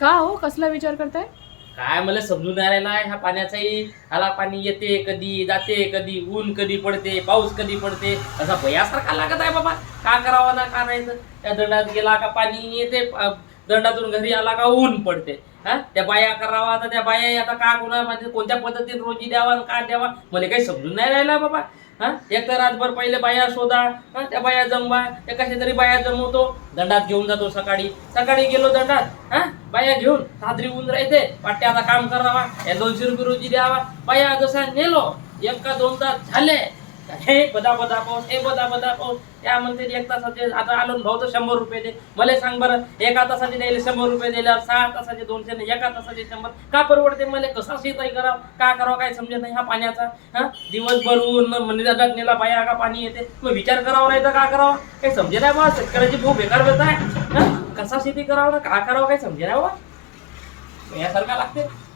का हो? कसला विचार करताय? काय मला समजून नाही. राहिला ह्या पाण्याचाही आला पाणी येते कधी जाते कधी ऊन कधी पडते पाऊस कधी पडते. असा भयासारखा लागत आहे बाबा. का करावा ना का नाही त्या दंडात गेला का पाणी येते. दंडातून घरी आला का ऊन पडते. हा? त्या बाया करावा आता त्या बाया आता का कोणा म्हणजे कोणत्या पद्धतीने रोजी द्यावा आणि का द्यावा? मला काही समजून नाही राहिला बाबा. हा? एक तर रातभर पहिले बाया शोधा हा? त्या बाया जमवा त्या कशा तरी बाया जमवतो. दंडात घेऊन जातो सकाळी. सकाळी गेलो दंडात हा? बाया घेऊन साजरी ऊन राहते. वाटते आता काम करावा या दोनशे रुपये रोजी द्यावा. बाया जसा नेलो एक का दोन तास झाले. हे बदा बदा पाऊस हे बदा बदा पाऊस. त्या म्हणते एक तासाचे आता आलो भाऊ तर शंभर रुपये दे. मला सांग बरं एका तासाचे द्यायला शंभर रुपये दिले सहा तासाचे दोनशे नाही एका तासाचे शंभर. का परवडते मला? कसा शेताई करावं? का करावं? काय समजत नाही हा पाण्याचा. हा? दिवसभर ऊन म्हणजे नेला बाया का पाणी येते. मग विचार करावा नाही तर का करावं? काही समजे नाही बा शेतकऱ्याची भाऊ बेकार बेत आहे. कसा शेती करावं? ना का करावं? काही समजे नाही बा. यासारखा लागते.